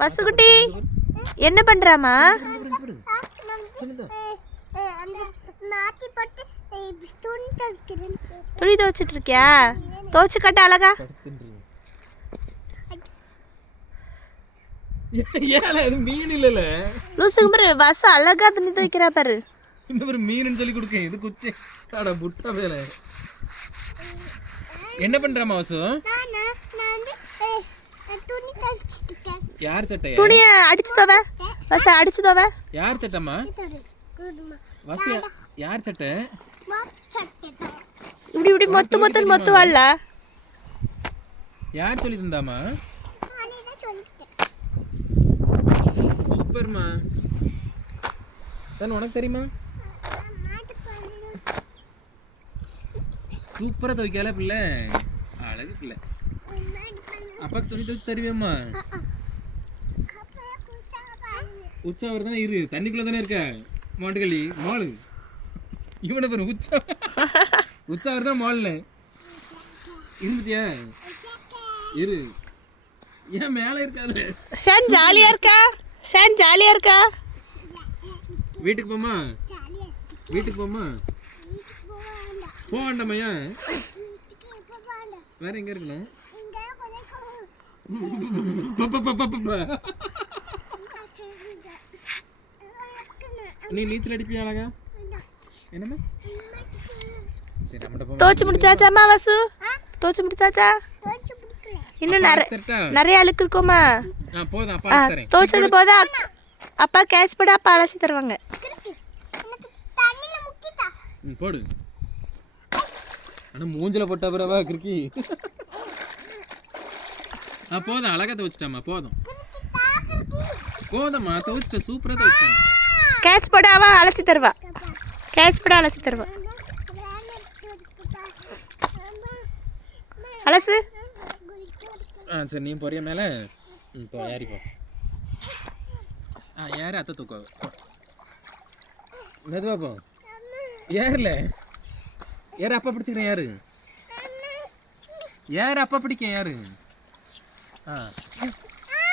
வசுகுட்டி என்ன பண்றாமா? துணி துவைச்சிட்டு இருக்கியா? துவைச்சு கட்ட அழகா. மீன் இல்ல லூசுக்கு பாரு, வசு அழகா துணி துவைக்கிறா பாரு. இன்னொரு மீன் சொல்லி கொடுக்க இது குச்சி புட்டா வேல. என்ன பண்றாமா வசு? யார் சட்டை? துணிய அடிச்சு தவ வசு, அடிச்சு தவ. யார் சட்டம்மா? வசு யார் சட்டை? இப்படி இப்படி மொத்து மொத்து மொத்து வாழல. யார் சொல்லி தந்தாமா? சூப்பர்மா. சார் உனக்கு தெரியுமா? சூப்பரா துவைக்கல பிள்ளை, அழகு பிள்ளை. அப்பாக்கு துணி துவைச்சு தருவேம்மா. உச்சா தானே இரு, தண்ணிக்குள்ள தானே இருக்க மாட்டுக்கள்ளி மாலு. இவனை பாரு உச்சா தான் மால்ல இருந்துட்டியா? இரு, ஏன் மேல இருக்காது? ஷான் ஜாலியா இருக்கா? ஷான் ஜாலியா இருக்கா? வீட்டுக்கு போமா, வீட்டுக்கு போமா. போக வேண்டாமையா? வேற எங்க இருக்கலாம்? நீ நீச்சல் அடிப்பியா அழகா? என்னம்மா? சரி நம்மட்ட தோச்சு முடிச்சாச்சாமா வசு? தோச்சு முடிச்சாச்சா? இன்னும் நிறைய அழுக்கு இருக்குமா? போதும், அப்பா தரேன். தோச்சது போதா அப்பா கேட்ச் பண்ண அப்பா அலசி தருவாங்க. போடு. ஆனா மூஞ்சில போட்ட பிறவா கிறுக்கி. போதும், அழகா துவைச்சிட்டாமா. போதும் போதும்மா, துவைச்சிட்ட, சூப்பரா துவைச்சிட்டாங்க. கேட்ச் போட அவ அலசி தருவா. கேட்ச் போட அலசி தருவா. அலசு. சரி நீ போறிய மேல. போ, ஏறி போ. ஏறு, அத்தை தூக்க மெதுவா போ. ஏறல, ஏறு, அப்பா பிடிச்சிக்கிறேன். ஏறு, ஏறு, அப்பா பிடிக்க. ஏறு.